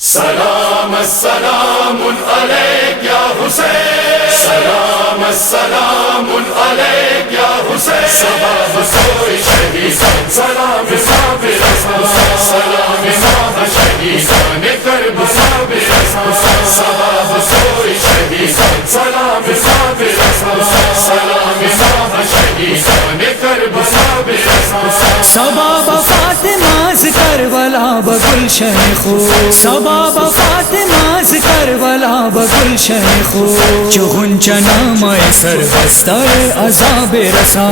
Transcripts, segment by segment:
سلام السلام علیک یا حسین، سلام السلام علیک یا حسین، سبا سوئی شہیدان سلام صاحب رسول، سلام ماہ شہیدان کربلا برسول، سبا سوئی شہیدان سلام صاحب رسول، سلام ماہ شہیدان کربلا برسول، سباب فاطمہ کربلا بگلشن خو، سباب فاطمہ کربلا بگلشن خو، چغن چنام سر بستر عذاب رسا،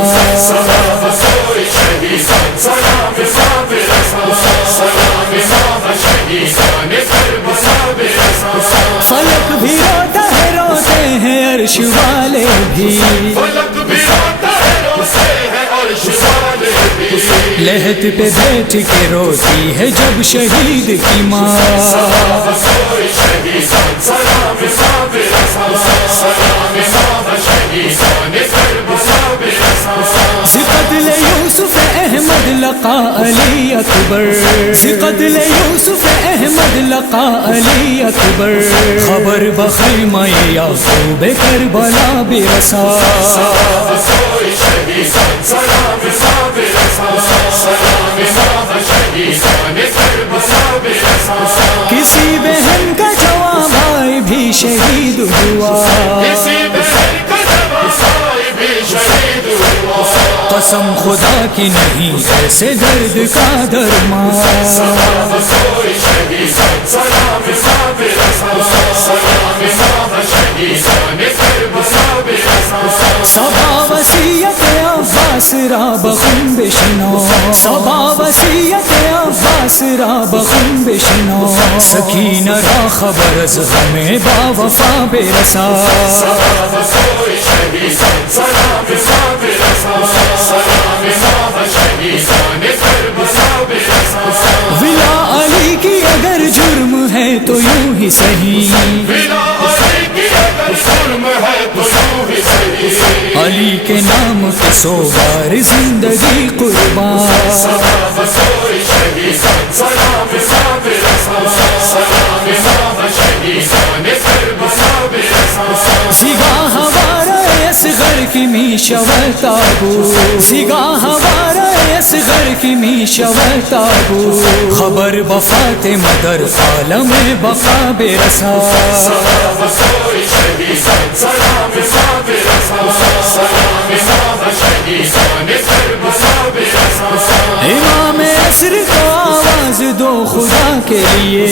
سلام سوئی شہیدان سلام صاحب رسول، سلام ماہ شہیدان کربلا برسول، فلک بھی روتا ہے روتے ہیں عرش والے بھی، فلک بھی روتا ہے روتے ہیں عرش والے بھی، لہت پہ بیٹھ کے روتی ہے جب شہید کی ماں، سلام سوئی شہیدان سلام صاحب رسول، سلام ماہ شہیدان کربلا برسول، قتل یوسف احمد لقا علی اکبر، قتل یوسف احمد لقا علی اکبر، خبر بخیمہ یعقوب کربلا برسا، سلام سوئی شہیدان سلام صاحب رسول، سلام ماہ شہیدان کربلا برسول، کسی بہن کا جواب آئے بھی شہید ہوا، کسی بہن کا جواب آئے بھی شہید ہوا، قسم خدا کی نہیں ایسے درد کا درمان، سلام سوئی شہیدان سلام صاحب رسول، سلام ماہ شہیدان کربلا برسول، صبا وصیت عباس را بخون بشنو، صبا وصیت عباس را بخون بشنو، سکینہ را خبر از ہمیں با وفا برسا، سلام سوئی شہیدان سلام صاحب رسول، سلام ماہ شہیدان کربلا برسول، ولا علی کی اگر جرم ہے تو یوں ہی صحیح، بلا علی کی اگر جرم ہے تو یوں ہی صحیح، علی کے نام کے سو بار زندگی قربان، سلام سوئی شہیدان سلام صاحب رسول، سلام ماہ شہیدان کربلا برسول، سگاہ ہمارا اصغر کی میشہ و تابوت، سگاہ ہمارا اصغر کی میشہ و تابوت، خبر بفاطمہ در عالم بقا برسا، سلام سوئی شہیدان سلام صاحب رسول، سلام ماہ شہیدان کربلا برسول، امام عصر کو آواز دو خدا کے لیے،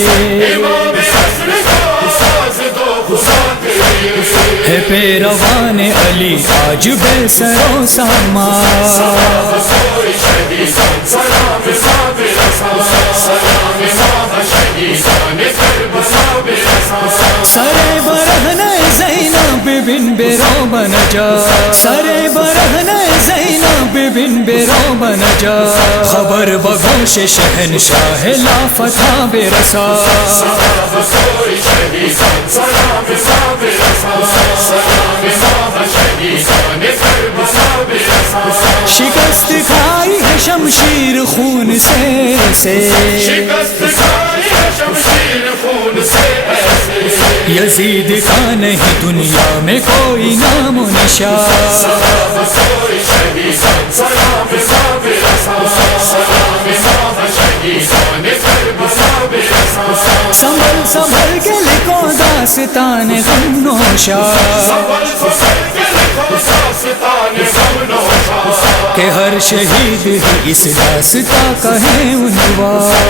امام عصر کو آواز دو خدا کے لیے، ہے پیروان علی آج بے سر و سامان، سلام سوئی شہیدان سلام صاحب رسول، سلام ماہ شہیدان کربلا برسول، سرے برہن زینب بن بیرو بن جا، سرے برہن زینب بن بیرو بن جا، خبر بگوش شہنشاہ لا فتح برسا، سلام سوئی شہیدان سلام صاحب رسول، سلام ماہ شہیدان کربلا برسول، شکست کھائی ہے شمشیر خون سے ایسے، شکست کھائی ہے شمشیر خون سے ایسے، یزید کا نہیں دنیا میں کوئی نام و نشان، سلام سوئی شہیدان سلام صاحب رسول، سلام ماہ شہیدان کربلا برسول، سنبھل سنبھل کے لکھو داستان غم نوشا، سنبھل سنبھل کے لکھو داستان غم نوشا، کہ ہر شہید ہی اس داستان کا ہے عنوان،